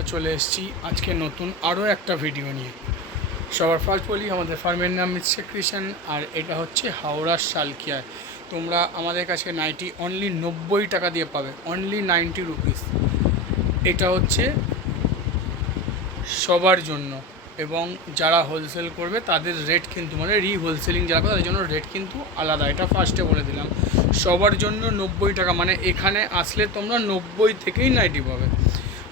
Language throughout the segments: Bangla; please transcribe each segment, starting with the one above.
বন্ধুরা চলে এসেছি আজকে নতুন আরও একটা ভিডিও নিয়ে। সবার ফার্স্ট বলি, আমাদের ফার্মের নাম মিস্টার ক্রিশন, আর এটা হচ্ছে হাওড়ার সালকিয়ায়। তোমরা আমাদের কাছে নাইটি অনলি 90 টাকা দিয়ে পাবে, অনলি 90 রুপিস। এটা হচ্ছে সবার জন্য, এবং যারা হোলসেল করবে তাদের রেট কিন্তু মানে হোলসেলিং যারা করে তাদের জন্য রেট কিন্তু আলাদা। এটা ফার্স্টে বলে দিলাম, সবার জন্য 90 টাকা। মানে এখানে আসলে তোমরা 90 থেকেই নাইটি পাবে।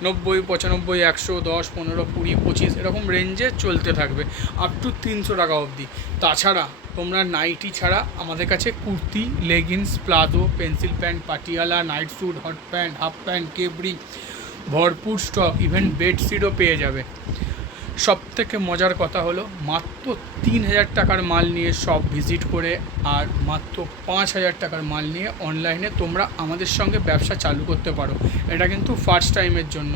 90, 95, 100, 10, 15, 20, 25 এরকম রেঞ্জে চলতে থাকবে, আপ টু 300 টাকা অবধি। তাছাড়া তোমরা নাইটি ছাড়া আমাদের কাছে kurti, leggings, palazzo, pencil pant, Patiala, night suit, hot pant, half pant, capri, ভরপুর স্টক, ইভেন বেডশিটও পেয়ে যাবে। সবথেকে মজার কথা হলো, মাত্র 3000 টাকার মাল নিয়ে সব ভিজিট করে, আর মাত্র 5000 টাকার মাল নিয়ে অনলাইনে তোমরা আমাদের সঙ্গে ব্যবসা চালু করতে পারো। এটা কিন্তু ফার্স্ট টাইমের জন্য।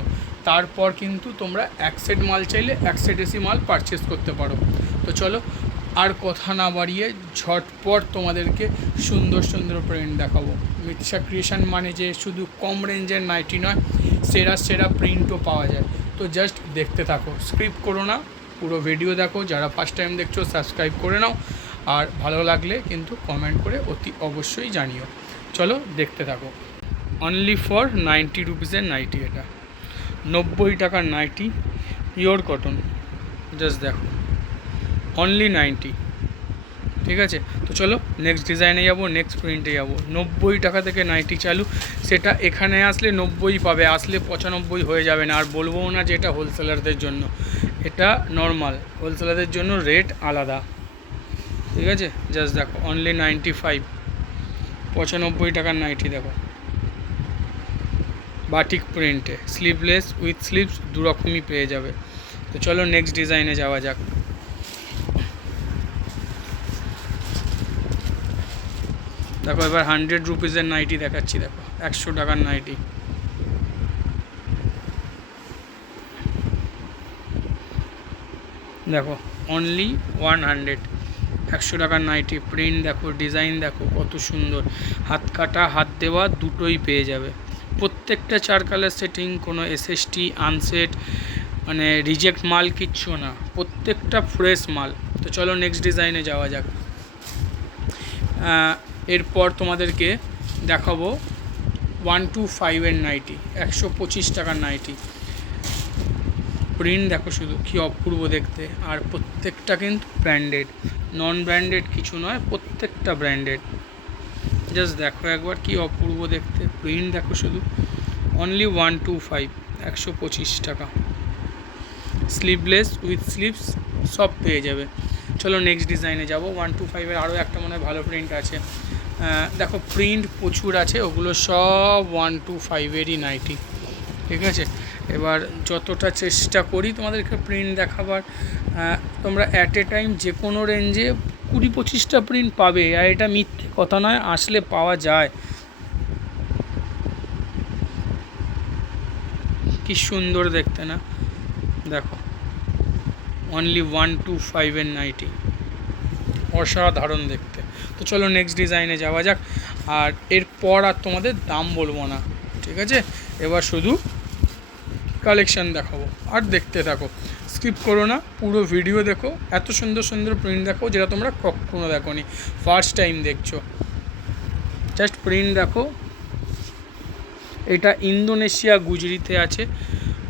তারপর কিন্তু তোমরা এক সেট মাল চাইলে এক সেট এসি মাল পারচেস করতে পারো। তো চলো আর কথা না বাড়িয়ে ঝটপট তোমাদেরকে সুন্দর সুন্দর প্রিন্ট দেখাবো। মিৎসা ক্রিয়েশন মানে যে শুধু কম রেঞ্জের নাইটি নয়, সেরা সেরা প্রিন্টও পাওয়া যায়। তো জাস্ট দেখতে থাকো, স্ক্রিপ্ট করো না, পুরো ভিডিও দেখো। যারা ফার্স্ট টাইম দেখছো সাবস্ক্রাইব করে নাও, আর ভালো লাগলে কিন্তু কমেন্ট করে অতি অবশ্যই জানিও। চলো দেখতে থাকো। অনলি ফর 90 রুপিসের নাইটি, এটা 90 টাকার নাইটি, পিওর কটন। জাস্ট দেখো, অনলি 90। ঠিক আছে, তো চলো নেক্সট ডিজাইনে যাবো, নেক্সট প্রিন্টে যাবো। 90 টাকা থেকে নাইটি চালু, সেটা এখানে আসলে 90 পাবে, আসলে 95 হয়ে যাবে না। আর বলবো না যে এটা হোলসেলারদের জন্য, এটা নর্মাল, হোলসেলারদের জন্য রেট আলাদা। ঠিক আছে, জাস্ট দেখো, অনলি 95, 95 টাকার নাইটি। দেখো বাটিক প্রিন্টে, স্লিভলেস উইথ স্লিভস দু রকমই পেয়ে যাবে। তো চলো নেক্সট ডিজাইনে যাওয়া যাক। দেখো এবার 100 রুপিসের নাইটি দেখাচ্ছি। দেখো 100 টাকার নাইটি, দেখো অনলি 100, 100 টাকার নাইটি। প্রিন্ট দেখো, ডিজাইন দেখো কত সুন্দর, হাত কাটা হাত দেওয়া দুটোই পেয়ে যাবে। প্রত্যেকটা 4 কালার সেটিং, কোনো এসএসটি আনসেট মানে রিজেক্ট মাল কিচ্ছু না, প্রত্যেকটা ফ্রেশ মাল। তো চলো নেক্সট ডিজাইনে যাওয়া যাক। এরপর তোমাদেরকে দেখাবো 125 নাইটি, 125 টাকার নাইটি। প্রিন্ট দেখো শুধু কি অপূর্ব দেখতে, আর প্রত্যেকটা কিন্তু ব্র্যান্ডেড, নন ব্র্যান্ডেড কিছু নয়, প্রত্যেকটা ব্র্যান্ডেড। জাস্ট দেখো একবার কি অপূর্ব দেখতে, প্রিন্ট দেখো শুধু। অনলি 125, 125 টাকা। স্লিভলেস উইথ স্লিভস সব পেয়ে যাবে। চলো নেক্সট ডিজাইনে যাবো। 125-এর আরও একটা মনে হয় ভালো প্রিন্ট আছে। দেখো প্রিন্ট প্রচুর আছে, ওগুলো সব 125-এরই নাইটি। ঠিক আছে, এবার যতটা চেষ্টা করি তোমাদেরকে প্রিন্ট দেখাবার, তোমরা অ্যাট এ টাইম যে কোনো রেঞ্জে 20-25টা প্রিন্ট পাবে, আর এটা মিথ্যে কথা নয়, আসলে পাওয়া যায়। কি সুন্দর দেখতে না, দেখো অনলি 125-এর নাইটি, অসাধারণ দেখতে। তো চলো নেক্সট ডিজাইনে যাওয়া যাক। আর এরপর আর তোমাদের দাম বলবো না, ঠিক আছে? এবার শুধু কালেকশান দেখাবো, আর দেখতে থাকো, স্কিপ করো না, পুরো ভিডিও দেখো। এত সুন্দর সুন্দর প্রিন্ট দেখো যেটা তোমরা কখনো দেখোনি, ফার্স্ট টাইম দেখছো। জাস্ট প্রিন্ট দেখো, এটা ইন্দোনেশিয়া গুজরিতে আছে।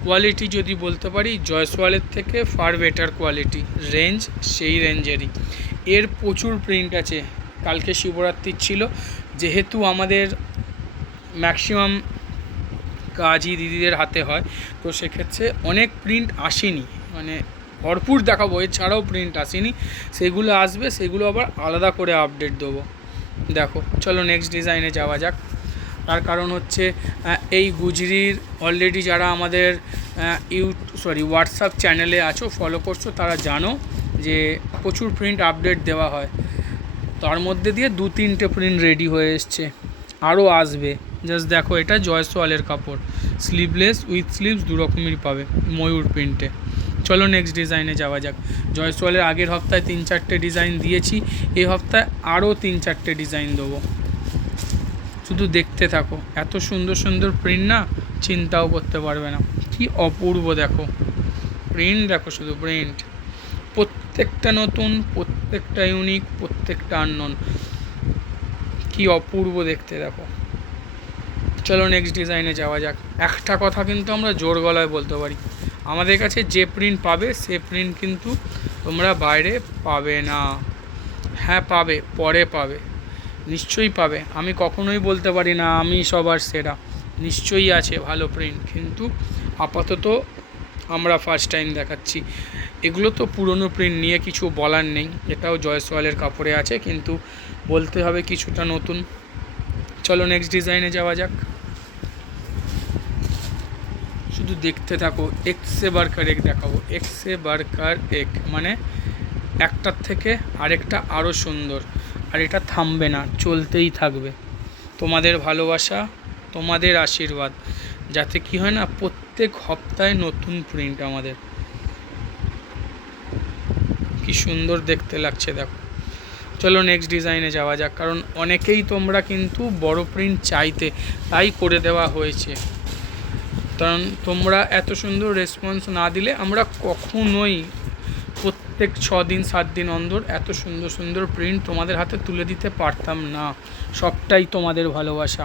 কোয়ালিটি যদি বলতে পারি জয়সওয়ালের থেকে ফার বেটার কোয়ালিটি, রেঞ্জ সেই রেঞ্জেরই। এর প্রচুর প্রিন্ট আছে। কালকে শিবরাত্রি ছিল, যেহেতু আমাদের ম্যাক্সিমাম কাজই দিদিদের হাতে হয়, তো সেক্ষেত্রে অনেক প্রিন্ট আসেনি, মানে ভরপুর দেখাবো, এছাড়াও প্রিন্ট আসেনি, সেগুলো আসবে, সেগুলো আবার আলাদা করে আপডেট দেবো। দেখো চলো নেক্সট ডিজাইনে যাওয়া যাক। তার কারণ হচ্ছে এই গুজরির অলরেডি যারা আমাদের হোয়াটসঅ্যাপ চ্যানেলে আছো, ফলো করছো, তারা জানো যে প্রচুর প্রিন্ট আপডেট দেওয়া হয়। তার মধ্যে দিয়ে 2-3টে প্রিন্ট রেডি হয়ে এসছে, আরও আসবে। জাস্ট দেখো, এটা জয়সওয়ালের কাপড়, স্লিভলেস উইথ স্লিভস দু রকমেরই পাবে ময়ূর প্রিন্টে। চলো নেক্সট ডিজাইনে যাওয়া যাক। জয়সওয়ালের আগের হপ্তায় 3-4টে ডিজাইন দিয়েছি, এই হপ্তায় আরও 3-4টে ডিজাইন দেবো। শুধু দেখতে থাকো, এত সুন্দর সুন্দর প্রিন্ট না চিন্তাও করতে পারবে না, কি কি অপূর্ব দেখো প্রিন্ট, দেখো শুধু প্রিন্ট, প্রত্যেকটা নতুন, প্রত্যেকটা ইউনিক, প্রত্যেকটা আননোন, কি অপূর্ব দেখতে দেখো। চলো নেক্সট ডিজাইনে যাওয়া যাক। একটা কথা কিন্তু আমরা জোর গলায় বলতে পারি, আমাদের কাছে যে প্রিন্ট পাবে সে প্রিন্ট কিন্তু তোমরা বাইরে পাবে না। হ্যাঁ পাবে, পরে পাবে, নিশ্চয়ই পাবে। আমি কখনোই বলতে পারি না আমি সবার সেরা, নিশ্চয়ই আছে ভালো প্রিন্ট, কিন্তু আপাতত আমরা ফার্স্ট টাইম দেখাচ্ছি। এগুলো তো পুরনো প্রিন্ট, নিয়ে কিছু বলার নেই, এটাও জয়সওয়ালের কাপড়ে আছে, কিন্তু বলতে হবে কিছুটা নতুন। চলো নেক্সট ডিজাইনে যাওয়া যাক। শুধু দেখতে থাকো, এক্সে বারকার এক দেখাবো, এক্সে বারকার এক, মানে একটার থেকে আরেকটা আরও সুন্দর। আর এটা থামবে না, চলতেই থাকবে। তোমাদের ভালোবাসা, তোমাদের আশীর্বাদ, যাতে কি হয় না, প্রত্যেক সপ্তাহে নতুন প্রিন্ট আমাদের। কি সুন্দর দেখতে লাগছে দেখো। চলো নেক্সট ডিজাইনে যাওয়া যাক, কারণ অনেকেই তোমরা কিন্তু বড় প্রিন্ট চাইতে, তাই করে দেওয়া হয়েছে। কারণ তোমরা এত সুন্দর রেসপন্স না দিলে আমরা কখনোই প্রত্যেক 6 দিন 7 দিন অন্তর এত সুন্দর সুন্দর প্রিন্ট তোমাদের হাতে তুলে দিতে পারতাম না। সবটাই তোমাদের ভালোবাসা।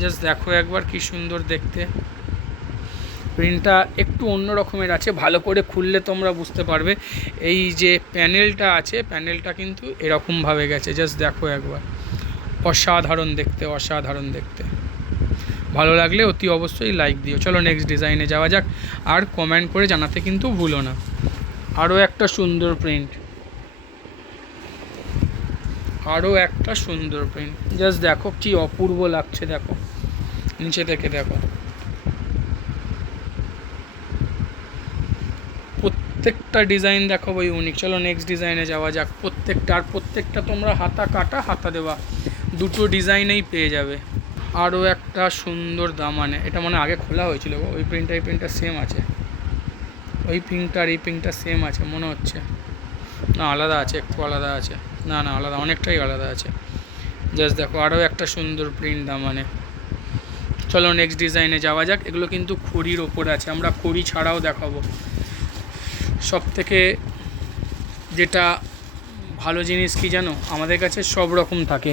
জাস্ট দেখো একবার কি সুন্দর দেখতে। প্রিন্টটা একটু অন্য রকমের আছে, ভালো করে খুললে তোমরা বুঝতে পারবে। এই যে প্যানেলটা আছে, প্যানেলটা কিন্তু এরকমভাবে গেছে, জাস্ট দেখো একবার। অসাধারণ দেখতে, অসাধারণ দেখতে। ভালো লাগলে অতি অবশ্যই লাইক দিও। চলো নেক্সট ডিজাইনে যাওয়া যাক, আর কমেন্ট করে জানাতে কিন্তু ভুলো না। আরও একটা সুন্দর প্রিন্ট, আরও একটা সুন্দর প্রিন্ট, জাস্ট দেখো কি অপূর্ব লাগছে দেখো, নিচে থেকে দেখো। প্রত্যেকটা ডিজাইন দেখাবো ইউনিক। চলো নেক্সট ডিজাইনে যাওয়া যাক। প্রত্যেকটা তোমরা হাতা কাটা হাতা দেওয়া দুটো ডিজাইনেই পেয়ে যাবে। আরও একটা সুন্দর দামানে, এটা মানে আগে খোলা হয়েছিল, ওই প্রিন্টটা এই প্রিন্টটা সেম আছে, ওই প্রিন্টটা আর এই প্রিন্টটা সেম আছে মনে হচ্ছে, না আলাদা আছে, একটু আলাদা আছে, না না আলাদা, অনেকটাই আলাদা আছে। জাস্ট দেখো আরও একটা সুন্দর প্রিন্ট দামানে। চলো নেক্সট ডিজাইনে যাওয়া যাক। এগুলো কিন্তু খড়ির ওপর আছে, আমরা খড়ি ছাড়াও দেখাবো। সব থেকে যেটা ভালো জিনিস কি জানো, আমাদের কাছে সব রকম থাকে,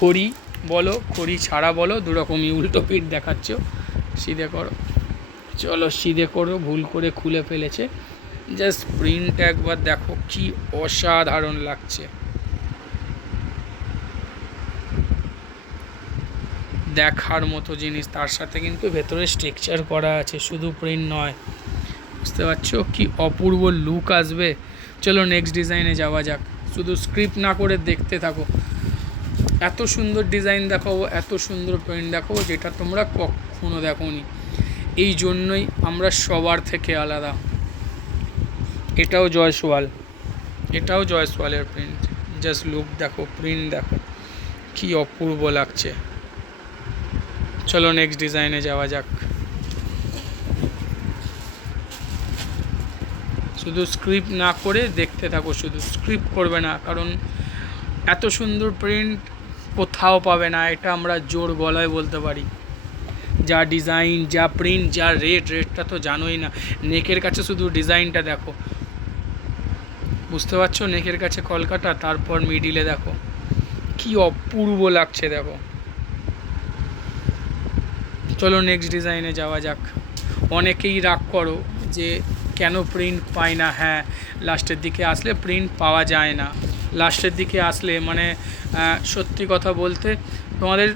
খড়ি বলো খড়ি ছাড়া বলো, দুরকমই। উল্টো পিঠ দেখাচ্ছ, সিধে করো, চলো সিধে করো, ভুল করে খুলে ফেলেছে। জাস্ট প্রিন্ট একবার দেখো কি অসাধারণ লাগছে, দেখার মতো জিনিস। তার সাথে কিন্তু ভেতরে স্ট্রাকচার করা আছে, শুধু প্রিন্ট নয়, বুঝতে পারছো কি অপূর্ব লুক আসবে। চলো নেক্সট ডিজাইনে যাওয়া যাক। শুধু স্ক্রিপ্ট না করে দেখতে থাকো, এত সুন্দর ডিজাইন দেখাবো, এত সুন্দর প্রিন্ট দেখাবো, যেটা তোমরা কখনো দেখোনি। এই জন্যই আমরা সবার থেকে আলাদা। এটাও জয়সওয়াল, এটাও জয়সওয়ালের প্রিন্ট। জাস্ট লুক দেখো, প্রিন্ট দেখো কি অপূর্ব লাগছে। চলো নেক্সট ডিজাইনে যাওয়া যাক। শুধু স্ক্রিপ্ট না করে দেখতে থাকো, শুধু স্ক্রিপ্ট করবে না, কারণ এত সুন্দর প্রিন্ট কোথাও পাবে না, এটা আমরা জোর গলায় বলতে পারি। যা ডিজাইন, যা প্রিন্ট, যা রেটটা তো জানোই না। নেকের কাছে শুধু ডিজাইনটা দেখো, বুঝতে পারছো, নেকের কাছে কলকাতা, তারপর মিডিলে দেখো কি অপূর্ব লাগছে দেখো। চলো নেক্সট ডিজাইনে যাওয়া যাক। অনেকেই রাগ করো যে কেন প্রিন্ট পাই না। হ্যাঁ, লাস্টের দিকে আসলে প্রিন্ট পাওয়া যায় না। লাস্টের দিকে আসলে মানে সত্যি কথা বলতে তোমাদের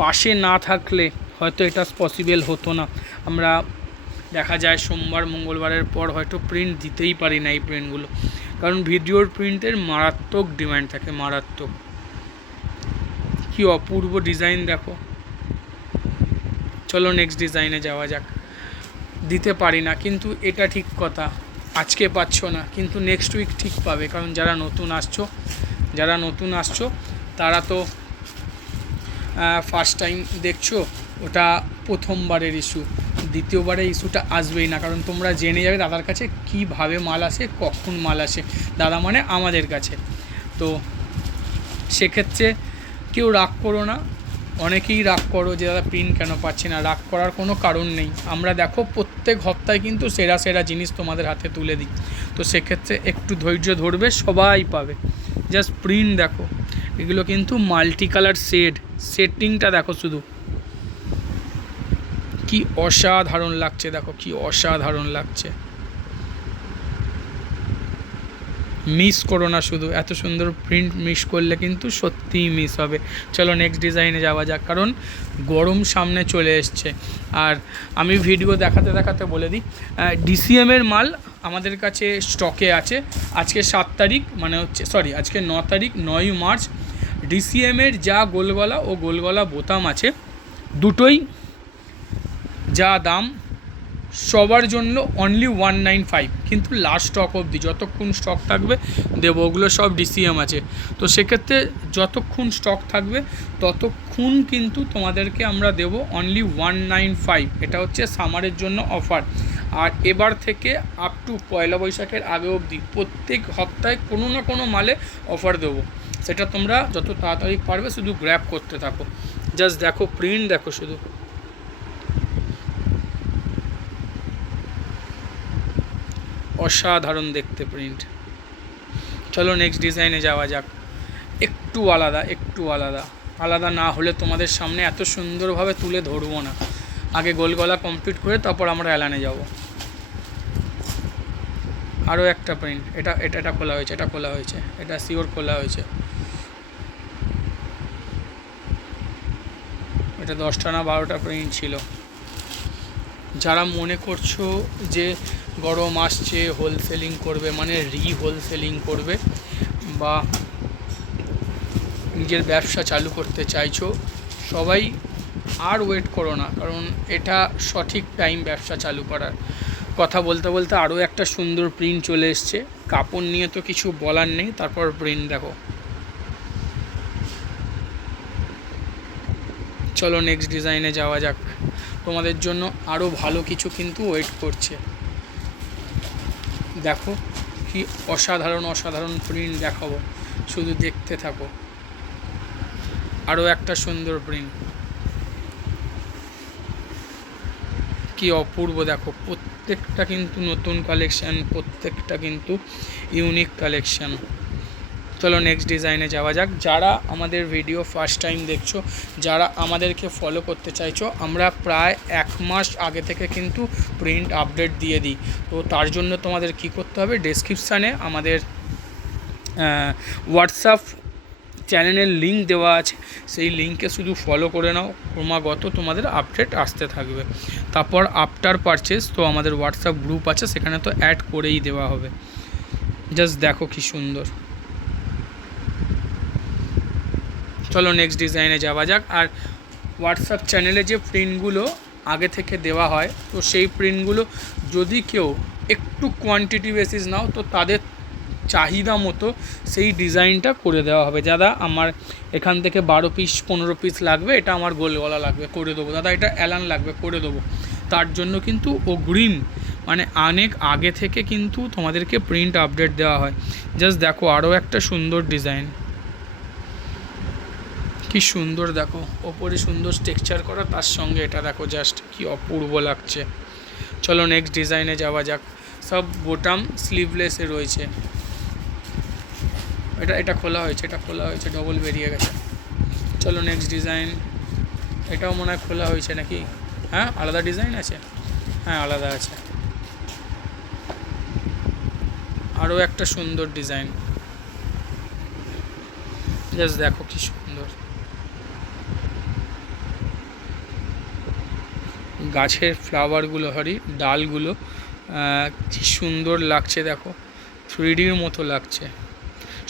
পাশে না থাকলে হয়তো এটা পসিবল হতো না। আমরা দেখা যায় সোমবার মঙ্গলবারের পর হয়তো প্রিন্ট দিতেই পারি না এই প্রিন্টগুলো, কারণ ভিডিওর প্রিন্টের মারাত্মক ডিমান্ড থাকে, মারাত্মক। কি অপূর্ব ডিজাইন দেখো। চলো নেক্সট ডিজাইনে যাওয়া যাক। দিতে পারি না কিন্তু এটা ঠিক কথা, আজকে পাচ্ছ না কিন্তু নেক্সট উইক ঠিক পাবে, কারণ যারা নতুন আসছো তারা তো ফার্স্ট টাইম দেখছো, ওটা প্রথমবারের ইস্যু, দ্বিতীয়বারের ইস্যুটা আসবেই না, কারণ তোমরা জেনে যাবে দাদার কাছে কীভাবে মাল আসে, কখন মাল আসে, দাদা মানে আমাদের কাছে। তো সেক্ষেত্রে কেউ রাগ করো না, অনেকেই রাগ করো যে দাদা প্রিন্ট কেন পাচ্ছি না, রাগ করার কোনো কারণ নেই। আমরা দেখো প্রত্যেক হপ্তায় কিন্তু সেরা সেরা জিনিস তোমাদের হাতে তুলে দিই, তো সেক্ষেত্রে একটু ধৈর্য ধরবে, সবাই পাবে। জাস্ট প্রিন্ট দেখো, এগুলো কিন্তু মাল্টি কালার সেটিংটা দেখো শুধু কি অসাধারণ লাগছে, দেখো কি অসাধারণ লাগছে। মিস করো না, শুধু এত সুন্দর প্রিন্ট মিস করলে কিন্তু সত্যিই মিস হবে। চলো নেক্সট ডিজাইনে যাওয়া যাক, কারণ গরম সামনে চলে এসছে। আর আমি ভিডিও দেখাতে দেখাতে বলে দিই, ডিসিএমের মাল আমাদের কাছে স্টকে আছে। আজকে 7 তারিখ, মানে হচ্ছে আজকে 9 তারিখ, 9 মার্চ। ডিসিএমের যা গোলগলা ও গোলগলা বোতাম আছে দুটোই যা দাম, সবার জন্য অনলি 195, কিন্তু লাস্ট স্টক অবধি, যতক্ষণ স্টক থাকবে দেবো। ওগুলো সব ডিসিএম আছে, তো সেক্ষেত্রে যতক্ষণ স্টক থাকবে ততক্ষণ কিন্তু তোমাদেরকে আমরা দেবো অনলি 195। এটা হচ্ছে সামারের জন্য অফার। আর এবার থেকে আপ টু পয়লা বৈশাখের আগে অবধি প্রত্যেক সপ্তাহে কোনো না কোনো মালে অফার দেবো। সেটা তোমরা যত তাড়াতাড়ি পারবে শুধু গ্র্যাব করতে থাকো। জাস্ট দেখো প্রিন্ট দেখো শুধু, অসাধারণ দেখতে প্রিন্ট। চলো নেক্সট ডিজাইনে যাওয়া যাক। একটু আলাদা না হলে তোমাদের সামনে এত সুন্দরভাবে তুলে ধরবো না। আগে গোলগলা কমপ্লিট করে তারপর আমরা এলানে যাব। আরও একটা প্রিন্ট, এটা খোলা হয়েছে, এটা শিওর খোলা হয়েছে। এটা 10টা না 12টা প্রিন্ট ছিল। যারা মনে করছো যে গরম আসছে হোলসেলিং করবে, মানে হোলসেলিং করবে বা নিজের ব্যবসা চালু করতে চাইছো, সবাই আর ওয়েট করো না, কারণ এটা সঠিক টাইম ব্যবসা চালু করার। কথা বলতে বলতে আরও একটা সুন্দর প্রিন্ট চলে এসছে। কাপড় নিয়ে তো কিছু বলার নেই, তারপর প্রিন্ট দেখো। চলো নেক্সট ডিজাইনে যাওয়া যাক। তোমাদের জন্য আরও ভালো কিছু কিন্তু ওয়েট করছে। দেখো কি অসাধারণ প্রিন্ট দেখাবো, শুধু দেখতে থাকো। আরও একটা সুন্দর প্রিন্ট, কি অপূর্ব দেখো। প্রত্যেকটা কিন্তু নতুন কালেকশান, প্রত্যেকটা কিন্তু ইউনিক কালেকশান। চলো নেক্সট ডিজাইনে যাওয়া যাক। যারা আমাদের ভিডিও ফার্স্ট টাইম দেখছো, যারা আমাদেরকে ফলো করতে চাইছো, আমরা প্রায় 1 মাস আগে থেকে কিন্তু প্রিন্ট আপডেট দিয়ে দিই। তো তার জন্য তোমাদের কি করতে হবে, ডেসক্রিপশানে আমাদের হোয়াটসঅ্যাপ চ্যানেলের লিঙ্ক দেওয়া আছে, সেই লিঙ্কে শুধু ফলো করে নাও, ক্রমাগত তোমাদের আপডেট আসতে থাকবে। তারপর আফটার পারচেস তো আমাদের হোয়াটসঅ্যাপ গ্রুপ আছে, সেখানে তো অ্যাড করেই দেওয়া হবে। জাস্ট দেখো কি সুন্দর। চলো নেক্সট ডিজাইনে যাওয়া যাক। আর হোয়াটসঅ্যাপ চ্যানেলে যে প্রিন্টগুলো আগে থেকে দেওয়া হয়, তো সেই প্রিন্টগুলো যদি কেউ একটু কোয়ান্টিটি বেসিস নাও, তো তাদের চাহিদা মতো সেই ডিজাইনটা করে দেওয়া হবে। দাদা আমার এখান থেকে 12 পিস 15 পিস লাগবে, এটা আমার গোলগলা লাগবে, করে দেবো। দাদা এটা অ্যালান লাগবে, করে দেবো। তার জন্য কিন্তু অগ্রিম, মানে অনেক আগে থেকে কিন্তু তোমাদেরকে প্রিন্ট আপডেট দেওয়া হয়। জাস্ট দেখো আরও একটা সুন্দর ডিজাইন, কি সুন্দর দেখো, ওপরে সুন্দর টেক্সচার করা, তার সঙ্গে এটা দেখো, জাস্ট কি অপূর্ব লাগছে। চলো নেক্সট ডিজাইনে যাওয়া যাক। সব বোটাম স্লিভলেসে রয়েছে। এটা খোলা হয়েছে, ডবল বেরিয়ে গেছে। চলো নেক্সট ডিজাইন। এটাও মনে হয় খোলা হয়েছে নাকি? হ্যাঁ, আলাদা ডিজাইন আছে, হ্যাঁ আলাদা আছে। আরও একটা সুন্দর ডিজাইন, জাস্ট দেখো কি সুন্দর। গাছের ফ্লাওয়ারগুলো, ডালগুলো কি সুন্দর লাগছে দেখো, 3Dর মতো লাগছে।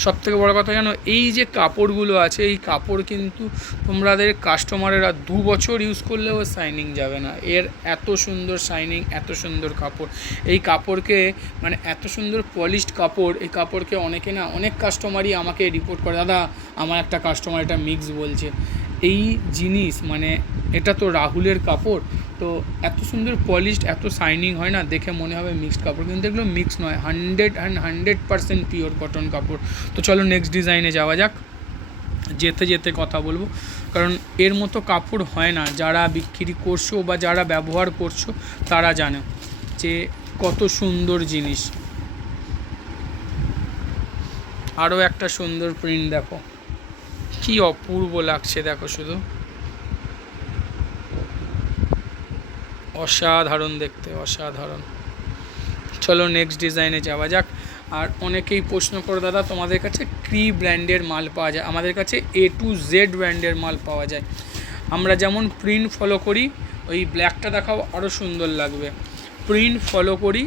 সবথেকে বড় কথা জানো, এই যে কাপড়গুলো আছে, এই কাপড় কিন্তু তোমাদের কাস্টমারেরা 2 বছর ইউজ করলেও শাইনিং যাবে না। এর এত সুন্দর শাইনিং, এত সুন্দর কাপড়। এই কাপড়কে, মানে এত সুন্দর পলিশড কাপড়, এই কাপড়কে অনেক কাস্টমারই আমাকে রিপোর্ট করে, দাদা আমার একটা কাস্টমার এটা মিক্স বলছে। এই জিনিস মানে এটা তো রাহুলের কাপড়, তো এত সুন্দর পলিশড, এত শাইনিং হয় না, দেখে মনে হবে মিক্সড কাপড়, কিন্তু এগুলো মিক্স নয়, 100% পিওর কটন কাপড়। তো চলো নেক্সট ডিজাইনে যাওয়া যাক। যেতে কথা বলবো। কারণ এর মতো কাপড় হয় না। যারা বিক্রি করছো বা যারা ব্যবহার করছো তারা জানে যে কত সুন্দর জিনিস। আরও একটা সুন্দর প্রিন্ট দেখো, কি অপূর্ব লাগছে দেখো, শুধু অসাধারণ দেখতে, অসাধারণ। চলো নেক্সট ডিজাইনে যাওয়া যাক। আর অনেকেই প্রশ্ন করো দাদা তোমাদের কাছে কি ব্র্যান্ডের মাল পাওয়া যায়? আমাদের কাছে A to Z ব্র্যান্ডের মাল পাওয়া যায়। আমরা যেমন প্রিন্ট ফলো করি, ওই ব্ল্যাকটা দেখাও আরও সুন্দর লাগবে। প্রিন্ট ফলো করি,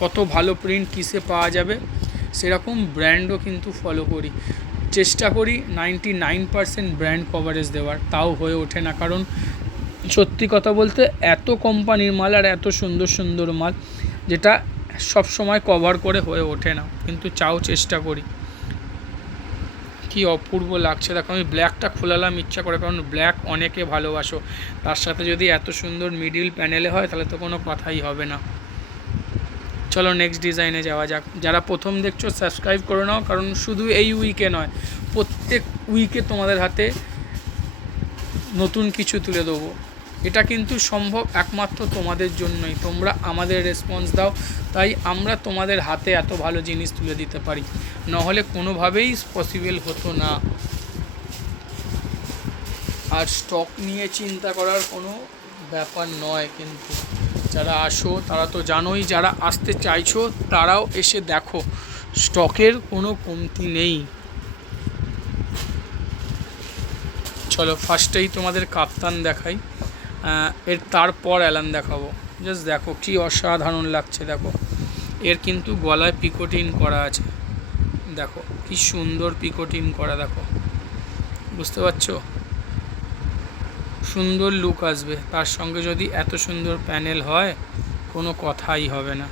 কত ভালো প্রিন্ট কিসে পাওয়া যাবে, সেরকম ব্র্যান্ডও কিন্তু ফলো করি। চেষ্টা করি 99% ব্র্যান্ড কভারেজ দেওয়ার, তাও হয়ে ওঠে না। কারণ সত্যি কথা বলতে এত কোম্পানির মাল আর এত সুন্দর সুন্দর মাল, যেটা সব সময় কভার করে হয়ে ওঠে না, কিন্তু চাও চেষ্টা করি। কি অপূর্ব লাগছে দেখো। আমি ব্ল্যাকটা খোলালাম ইচ্ছা করে, কারণ ব্ল্যাক অনেকে ভালোবাসো, তার সাথে যদি এত সুন্দর মিডিল প্যানেলে হয় তাহলে তো কোনো কথাই হবে না। চলো নেক্সট ডিজাইনে যাওয়া যাক। যারা প্রথম দেখছো সাবস্ক্রাইব করে নাও, কারণ শুধু এই উইকে নয়, প্রত্যেক উইকে তোমাদের হাতে নতুন কিছু তুলে দেবো। এটা কিন্তু সম্ভব একমাত্র তোমাদের জন্যই, তোমরা আমাদের রেসপন্স দাও, তাই আমরা তোমাদের হাতে এত ভালো জিনিস তুলে দিতে পারি, নাহলে কোনোভাবেই পসিবল হতো না। আর স্টক নিয়ে চিন্তা করার কোনো ব্যাপার নয়, কিন্তু যারা আসো তারা তো জানোই, যারা আসতে চাইছো তারাও এসে দেখো, স্টকের কোনো কমতি নেই। চলো ফার্স্টেই তোমাদের কাপ্তান দেখাই, এর তারপর অ্যালান দেখাবো। জাস্ট দেখো কি অসাধারণ লাগছে দেখো। এর কিন্তু গলায় পিকোটিন করা আছে, দেখো কি সুন্দর পিকোটিন করা, দেখো বুঝতে পারছো, সুন্দর লুক আসবে। তার সঙ্গে যদি এত সুন্দর প্যানেল হয় কোনো কথাই হবে না।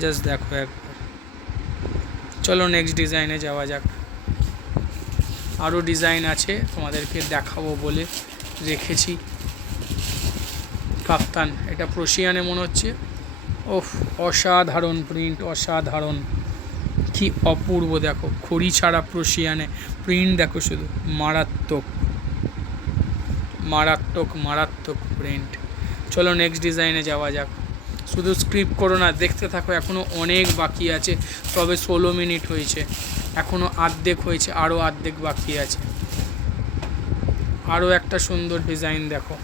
জাস্ট দেখো একবার। চলো নেক্সট ডিজাইনে যাওয়া যাক। আরও ডিজাইন আছে তোমাদেরকে দেখাবো বলে রেখেছি। কাপ্তান, এটা প্রশিয়ানে মনে হচ্ছে। ওফ, অসাধারণ প্রিন্ট, অসাধারণ, কি অপূর্ব দেখো। খড়ি ছাড়া প্রশিয়ানে প্রিন্ট দেখো, শুধু মারাত্মক মারাত্মক মারাত্মক প্রিন্ট। চলো নেক্সট ডিজাইনে যাওয়া যাক। শুধু স্ক্রিপ্ট করো না, দেখতে থাকো, এখনও অনেক বাকি আছে। তবে 16 মিনিট হয়েছে, এখনও অর্ধেক হয়েছে, আরও অর্ধেক বাকি আছে। আরও একটা সুন্দর ডিজাইন দেখো,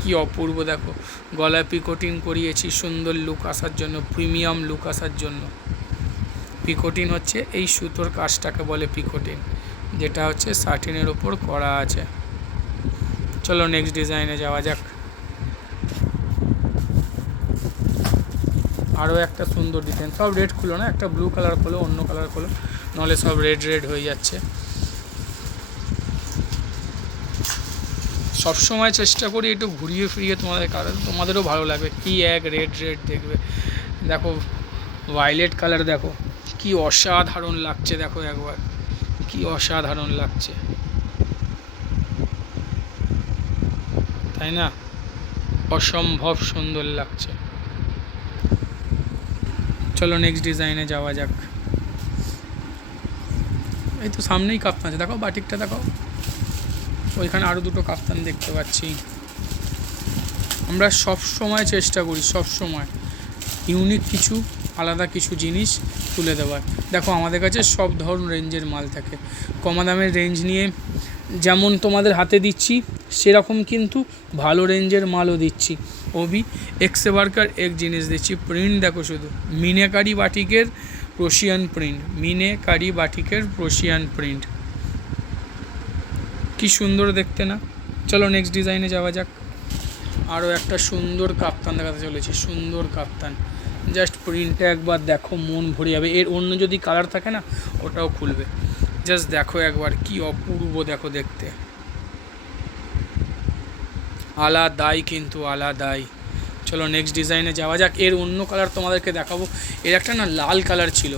কি অপূর্ব দেখো। গলায় পিকোটিন করিয়েছি সুন্দর লুক আসার জন্য, প্রিমিয়াম লুক আসার জন্য। পিকোটিন হচ্ছে এই সুতোর কাজটাকে বলে পিকোটিন, যেটা হচ্ছে সাটিনের ওপর করা আছে। চলো নেক্সট ডিজাইনে যাওয়া যাক। আরও একটা সুন্দর ডিজাইন, সব রেড খুলো না, একটা ব্লু কালার খোলো, অন্য কালার খোলো, নাহলে সব রেড রেড হয়ে যাচ্ছে। সবসময় চেষ্টা করি একটু ঘুরিয়ে ফিরিয়ে তোমাদের কালার, তোমাদেরও ভালো লাগবে। কি এক রেড রেড দেখবে, দেখো ভায়োলেট কালার দেখো, কি অসাধারণ লাগছে দেখো একবার, কি অসাধারণ লাগছে, তাই না? অসম্ভব সুন্দর লাগছে। চলো নেক্সট ডিজাইনে যাওয়া যাক। এই তো সামনেই কাপ্তান আছে, দেখো বাটিকটা দেখো, ওইখানে আরও দুটো কাপ্তান দেখতে পাচ্ছি। আমরা সব সময় চেষ্টা করি, সব সময় ইউনিক কিছু, আলাদা কিছু জিনিস তুলে দেওয়ার। দেখো আমাদের কাছে সব ধরনের রেঞ্জের মাল থাকে, কমা দামের রেঞ্জ নিয়ে যেমন তোমাদের হাতে দিচ্ছি, সেরকম কিন্তু ভালো রেঞ্জের মালও দিচ্ছি। ওবি এক্সে ওয়ার্কার এক জিনিস দিচ্ছি। প্রিন্ট দেখো শুধু, মিনেকারি বাটিকের প্রশিয়ান প্রিন্ট, মিনেকারি বাটিকের প্রশিয়ান প্রিন্ট, কি সুন্দর দেখতে না? চলো নেক্সট ডিজাইনে যাওয়া যাক। আরও একটা সুন্দর কাপ্তান দেখাতে চলেছি, সুন্দর কাপ্তান। জাস্ট প্রিন্টটা একবার দেখো, মন ভরে যাবে। এর অন্য যদি কালার থাকে না, ওটাও খুলবে। জাস্ট দেখো একবার, কি অপূর্ব দেখো দেখতে, আলাদাই, কিন্তু আলাদাই। চলো নেক্সট ডিজাইনে যাওয়া যাক। এর অন্য কালার তোমাদেরকে দেখাবো। এর একটা না লাল কালার ছিল,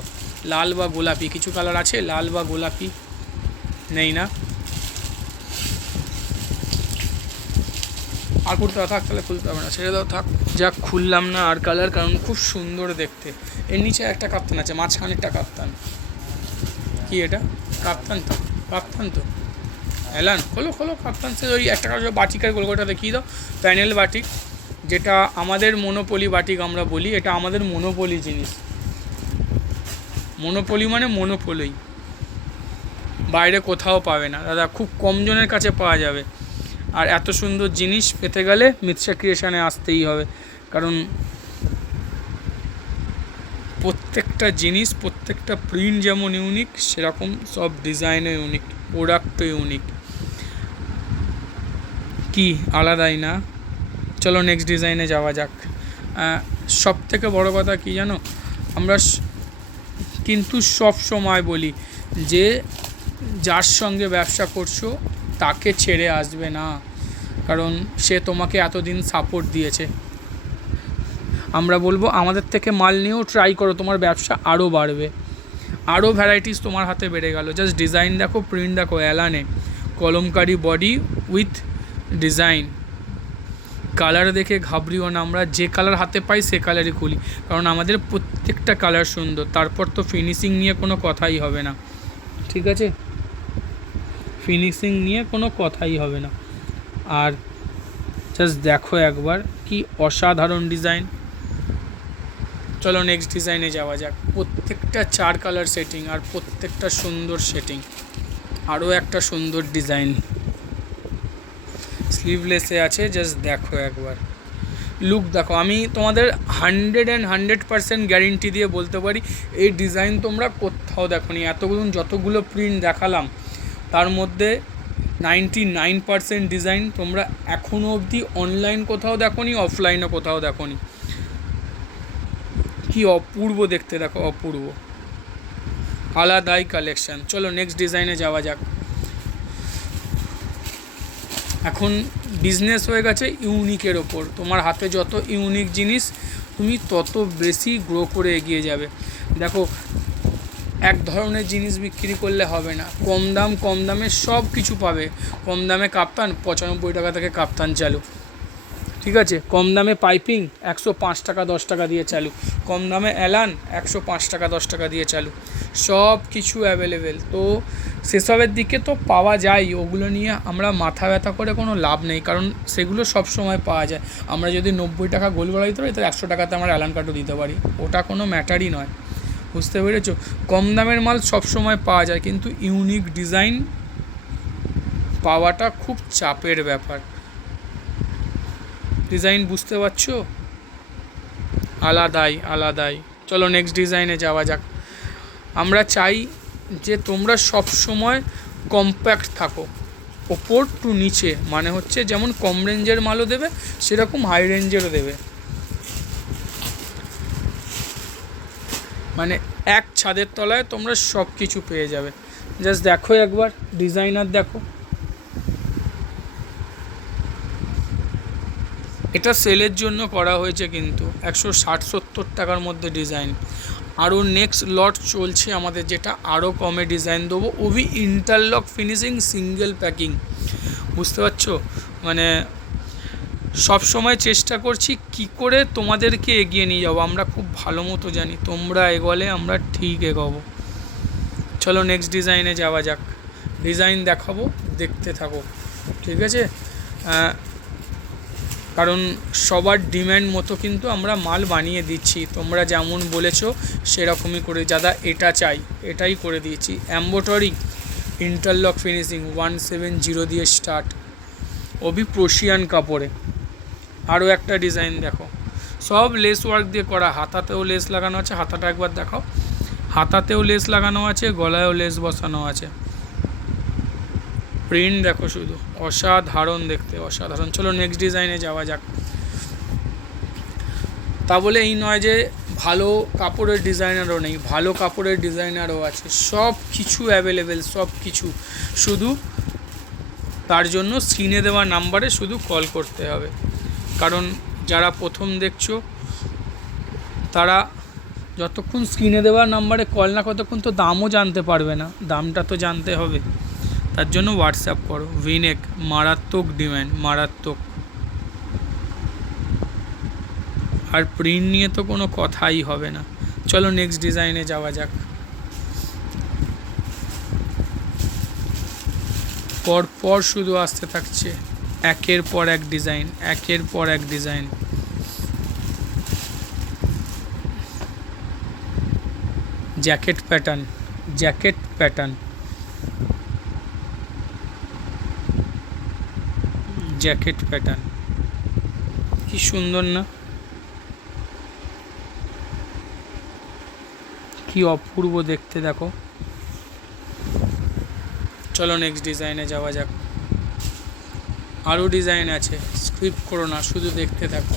লাল বা গোলাপি, কিছু কালার আছে লাল বা গোলাপি, নেই না? আর খুলতে থাক, তাহলে খুলতে হবে না, ছেড়ে দাও, থাক। যাক খুললাম না আর কালার, কারণ খুব সুন্দর দেখতে। এর নিচে একটা কাপ্তান আছে, মাঝখানে একটা কাপ্তান, কি এটা? কাপ্তান তো, কাপ্তান তো এলান, খোলো খোলো কাপ্তান। সে ওই একটা বাটিকার গোলগোটা দেখিয়ে দাও, প্যানেল বাটিক, যেটা আমাদের মনোপলি বাটিক আমরা বলি, এটা আমাদের মনোপলি জিনিস। মনোপলি মানে মনোপলি, বাইরে কোথাও পাবে না দাদা, খুব কম জনের কাছে পাওয়া যাবে। আর এত সুন্দর জিনিস পেতে গেলে মিতশা ক্রিয়েশনে আসতেই হবে, কারণ প্রত্যেকটা জিনিস, প্রত্যেকটা প্রিন্ট যেমন ইউনিক, সেরকম সব ডিজাইনও ইউনিক, প্রোডাক্টও ইউনিক। কি আলাদাই না? চলো নেক্সট ডিজাইনে যাওয়া যাক। সব থেকে বড়ো কথা কি জানো, আমরা কিন্তু সব সময় বলি যে যার সঙ্গে ব্যবসা করছো তাকে ছেড়ে আসবে না, কারণ সে তোমাকে এতদিন সাপোর্ট দিয়েছে। আমরা বলবো আমাদের থেকে মাল নিয়েও ট্রাই করো, তোমার ব্যবসা আরও বাড়বে, আরও ভ্যারাইটিস তোমার হাতে বেড়ে গেল। জাস্ট ডিজাইন দেখো, প্রিন্ট দেখো, অ্যালানে kalamkari body with design. Colour দেখে ঘাবড়িও না, আমরা যে কালার হাতে পাই সে কালারই খুলি, কারণ আমাদের প্রত্যেকটা কালার সুন্দর। তারপর তো ফিনিশিং নিয়ে কোনো কথাই হবে না, ঠিক আছে? ফিনিশিং নিয়ে কোনো কথাই হবে না। আর জাস্ট দেখো একবার কি অসাধারণ ডিজাইন। চলো নেক্সট ডিজাইনে যাওয়া যাক। প্রত্যেকটা 4 কালার সেটিং, আর প্রত্যেকটা সুন্দর সেটিং। আরও একটা সুন্দর ডিজাইন স্লিভলেসে আছে, জাস্ট দেখো একবার লুক দেখো। আমি তোমাদের 100% গ্যারেন্টি দিয়ে বলতে পারি এই ডিজাইন তোমরা কোথাও দেখোনি। যতগুলো প্রিন্ট দেখালাম তার মধ্যে 99% ডিজাইন তোমরা এখনও অবধি অনলাইন কোথাও দেখোনি, অফলাইনে কোথাও দেখোনি। কি অপূর্ব দেখতে, দেখো অপূর্ব, আলাদাই কালেকশান। চলো নেক্সট ডিজাইনে যাওয়া যাক। এখন বিজনেস হয়ে গেছে ইউনিকের ওপর, তোমার হাতে যত ইউনিক জিনিস তুমি তত বেশি গ্রো করে এগিয়ে যাবে। দেখো এক ধরনের জিনিস বিক্রি করলে হবে না, কম দামে সব কিছু পাবে। কম দামে কাপ্তান 95 টাকা থেকে কাপ্তান চালু, ঠিক আছে? কম দামে পাইপিং 105 টাকা 10 টাকা দিয়ে চালু, কম দামে অ্যালান 105 টাকা 10 টাকা দিয়ে চালু, সব কিছু অ্যাভেলেবেল। তো সেসবের দিকে তো পাওয়া যায়, ওগুলো নিয়ে আমরা মাথা ব্যথা করে কোনো লাভ নেই, কারণ সেগুলো সব সময় পাওয়া যায়। আমরা যদি 90 টাকা গোলগোলা দিতে পারি, তো 100 টাকাতে আমরা অ্যালান কাটও দিতে পারি, ওটা কোনো ম্যাটারই নয়, বুঝতে পেরেছো? কম দামের মাল সব সময় পাওয়া যায়, কিন্তু ইউনিক ডিজাইন পাওয়াটা খুব চাপের ব্যাপার। ডিজাইন বুঝতে পারছো? আলাদাই। চলো নেক্সট ডিজাইনে যাওয়া যাক। আমরা চাই যে তোমরা সব সময় কম্প্যাক্ট থাকো, ওপর টু নিচে, মানে হচ্ছে যেমন কম রেঞ্জের মালও দেবে সেরকম হাই রেঞ্জেরও দেবে, মানে এক ছাদের তলায় তোমরা সব কিছু পেয়ে যাবে। জাস্ট দেখো একবার ডিজাইনার দেখো, এটা সেলের জন্য করা হয়েছে, কিন্তু 160-70 টাকার মধ্যে ডিজাইন। আরও নেক্সট লট চলছে আমাদের, যেটা আরও কমে ডিজাইন দেবো, ওভি ইন্টারলক ফিনিশিং সিঙ্গেল প্যাকিং, বুঝতে পারছো? মানে সব সময় চেষ্টা করছি কি করে তোমাদেরকে এগিয়ে নিয়ে যাবো, আমরা খুব ভালো মতো জানি তোমরা এগোলে আমরা ঠিক এগোবো। চলো নেক্সট ডিজাইনে যাওয়া যাক। ডিজাইন দেখাবো, দেখতে থাকো, ঠিক আছে? কারণ সবার ডিম্যান্ড মতো কিন্তু আমরা মাল বানিয়ে দিচ্ছি, তোমরা যেমন বলেছো সেরকমই করে, যারা এটা চাই এটাই করে দিয়েছি। এমব্রয়ডারি ইন্টারলক ফিনিশিং 170 দিয়ে স্টার্ট, ওবি প্রশিয়ান কাপড়ে। আরও একটা ডিজাইন দেখো, সব লেস ওয়ার্ক দিয়ে করা, হাতাতেও লেস লাগানো আছে, হাতাটা একবার দেখাও, হাতাতেও লেস লাগানো আছে, গলায়ও লেস বসানো আছে। প্রিন্ট দেখো শুধু, অসাধারণ দেখতে, অসাধারণ। চলো নেক্সট ডিজাইনে যাওয়া যাক। তা বলে এই নয় যে ভালো কাপড়ের ডিজাইনারও নেই, ভালো কাপড়ের ডিজাইনারও আছে, সব কিছু অ্যাভেলেবেল, সব কিছু। শুধু তার জন্য স্ক্রিনে দেওয়া নাম্বারে শুধু কল করতে হবে, কারণ যারা প্রথম দেখছো তারা যতক্ষণ স্ক্রিনে দেওয়া নাম্বারে কল না কতক্ষণ তো দামও জানতে পারবে না, দামটা তো জানতে হবে। তার জন্য হোয়াটসঅ্যাপ করো। ভিনেক মারাত্মক ডিমান্ড, মারাত্মক। আর প্রিন্ট নিয়ে তো কোনো কথাই হবে না। চলো নেক্সট ডিজাইনে যাওয়া যাক। পর পর শুধু আসতে থাকছে একের পর এক ডিজাইন, একের পর এক design. Jacket pattern, jacket pattern, jacket pattern, কি সুন্দর না, কি অপূর্ব দেখতে দেখো। চলো নেক্সট ডিজাইনে যাওয়া যাক। আরও ডিজাইন আছে, স্কিপ করো না, শুধু দেখতে থাকো।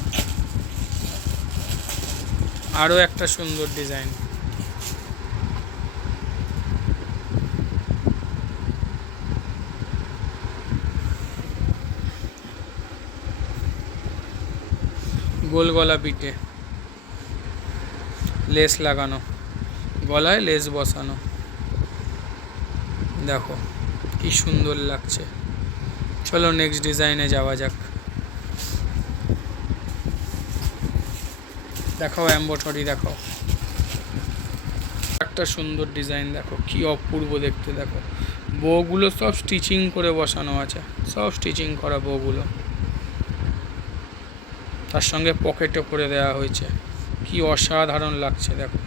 আরও একটা সুন্দর ডিজাইন, গোল গলা পিঠে, লেস লাগানো, গলায় লেস বসানো, দেখো কি সুন্দর লাগছে। চলো নেক্সট ডিজাইনে যাওয়া যাক। দেখাও এমব্রয়ডারি, দেখাও একটা সুন্দর ডিজাইন, দেখো কি অপূর্ব দেখতে। দেখো বউগুলো সব স্টিচিং করে বসানো আছে, সব স্টিচিং করা বউগুলো, তার সঙ্গে পকেটও করে দেওয়া হয়েছে, কি অসাধারণ লাগছে দেখো।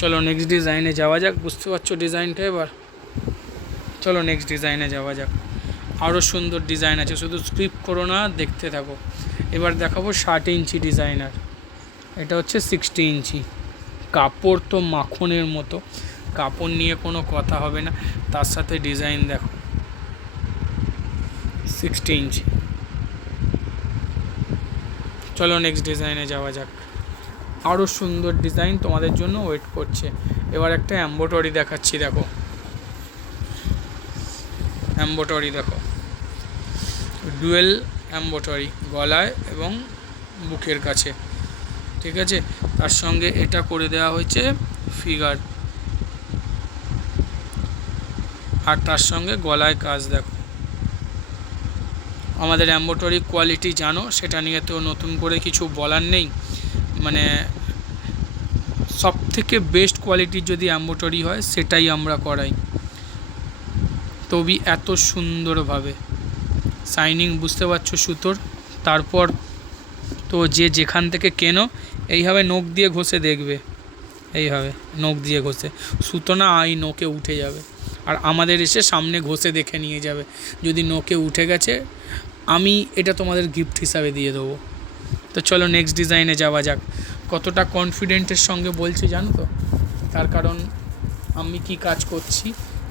চলো নেক্সট ডিজাইনে যাওয়া যাক। বুঝতে পারছো ডিজাইনটা এবার? চলো নেক্সট ডিজাইনে যাওয়া যাক। আরও সুন্দর ডিজাইন আছে, শুধু স্কিপ করো না, দেখতে থাকো। এবার দেখাবো 60 ইঞ্চি ডিজাইনার। এটা হচ্ছে 60 ইঞ্চি। কাপড় তো মাখনের মতো, কাপড় নিয়ে কোনো কথা হবে না। তার সাথে ডিজাইন দেখো, 60 ইঞ্চি। চলো নেক্সট ডিজাইনে যাওয়া যাক। আরও সুন্দর ডিজাইন তোমাদের জন্য ওয়েট করছে। এবার একটা এমব্রয়ডারি দেখাচ্ছি, দেখো এমব্রয়ডারি দেখো, ডুয়েল এমব্রয়ডারি গলায় এবং বুকের কাছে, ঠিক আছে। তার সঙ্গে এটা করে দেওয়া হয়েছে ফিগার, আর তার সঙ্গে গলায় কাজ দেখো। আমাদের এমব্রয়ডারি কোয়ালিটি জানো, সেটা নিয়ে তো নতুন করে কিছু বলার নেই। মানে সব থেকে বেস্ট কোয়ালিটির যদি এমব্রয়ডারি হয় সেটাই আমরা করাই, তবে এত সুন্দরভাবে শাইনিং, বুঝতে পারছো সুতোর। তারপর তো যে যেখান থেকে কেনো এইভাবে নখ দিয়ে ঘষে দেখবে, এইভাবে নখ দিয়ে ঘষে, সুতো না এই নখে উঠে যাবে। আর আমাদের এসে সামনে ঘষে দেখে নিয়ে যাবে, যদি নখে উঠে গেছে আমি এটা তোমাদের গিফট হিসাবে দিয়ে দেবো। তো চলো নেক্সট ডিজাইনে যাওয়া যাক। কতটা কনফিডেন্টের সঙ্গে বলছি জানো তো, তার কারণ আমি কি কাজ করছি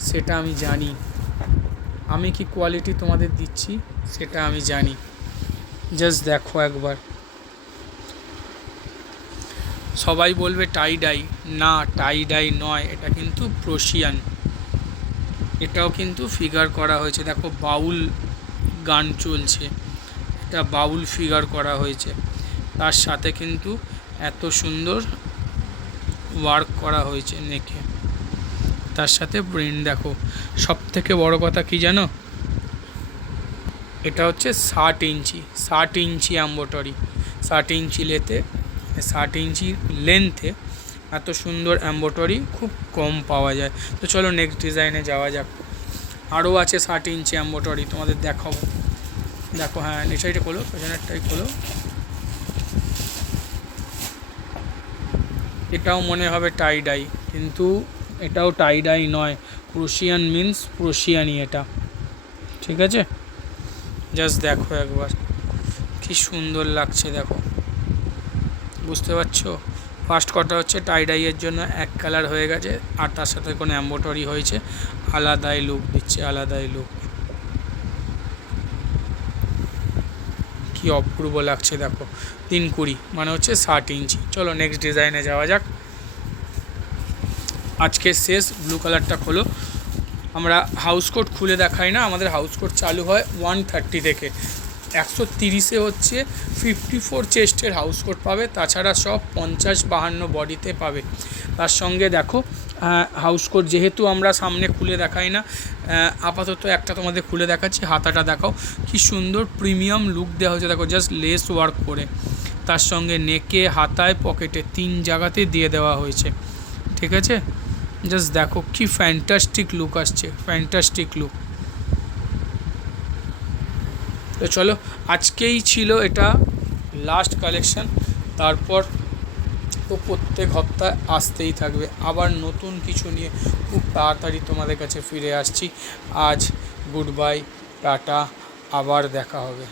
সেটা আমি জানি, আমি কি কোয়ালিটি তোমাদের দিচ্ছি সেটা আমি জানি। জাস্ট দেখো একবার। সবাই বলবে টাই ডাই, না টাই ডাই নয়, এটা কিন্তু প্রশিয়ান। এটাও কিন্তু ফিগার করা হয়েছে, দেখো বাউল গান চলছে, এটা বাউল ফিগার করা হয়েছে। তার সাথে কিন্তু এত সুন্দর ওয়ার্ক করা হয়েছে নেকে, তার সাথে প্রিন্ট দেখো। সব থেকে বড় কথা কি জানো, এটা হচ্ছে 60 ইঞ্চি, 60 ইঞ্চি এমব্রয়ডারি, 60 ইঞ্চি লেতে, 60 ইঞ্চি লেন্থে এত সুন্দর এমব্রয়ডারি খুব কম পাওয়া যায়। তো চলো নেক্সট ডিজাইনে যাওয়া যাক। আরও আছে 60 ইঞ্চি এমব্রয়ডারি, তোমাদের দেখাবো। দেখো, হ্যাঁ নিচেইটা খোলো, পেছনেরটাই খোলো। এটাও মনে হবে টাই ডাই, কিন্তু এটাও টাই ডাই নয়, প্রশিয়ান মিন্স প্রশিয়ানি এটা, ঠিক আছে। জাস্ট দেখো একবার কি সুন্দর লাগছে, দেখো বুঝতে পারছো। ফার্স্ট কটা হচ্ছে টাই ডাইয়ের জন্য এক কালার হয়ে গেছে, আর তার সাথে কোনো এমব্রয়ডারি হয়েছে, আলাদাই লুক দিচ্ছে, আলাদাই লুক। কি অপূর্ব লাগছে দেখো। 320 মানে হচ্ছে 60 ইঞ্চি। চলো নেক্সট ডিজাইনে যাওয়া যাক। আজকে শেষ, ব্লু কালারটা খোলো। আমরা হাউস কোট খুলে দেখাই না, আমাদের হাউস কোট চালু হয় 130 থেকে। 130-এ হচ্ছে 54 চেস্টের হাউস কোট পাবে, তাছাড়া সব 50-52 বডিতে পাবে। তার সঙ্গে দেখো হাউস কোট যেহেতু আমরা সামনে খুলে দেখাই না, আপাতত একটা তোমাদের খুলে দেখাচ্ছি। হাতাটা দেখাও, কি সুন্দর প্রিমিয়াম লুক দেওয়া হয়েছে দেখো, জাস্ট লেস ওয়ার্ক করে। তার সঙ্গে নেকে, হাতায়, পকেটে 3 জায়গাতেই দিয়ে দেওয়া হয়েছে, ঠিক আছে। জাস্ট দেখো কি ফ্যান্টাস্টিক লুক আসছে, ফ্যান্টাস্টিক লুক। তো চলো, আজকেই ছিল এটা লাস্ট কালেকশান, তারপর তো প্রত্যেক হপ্তায় আসতেই থাকবে আবার নতুন কিছু নিয়ে। খুব তাড়াতাড়ি তোমাদের কাছে ফিরে আসছি। আজ গুড বাই, টাটা, আবার দেখা হবে।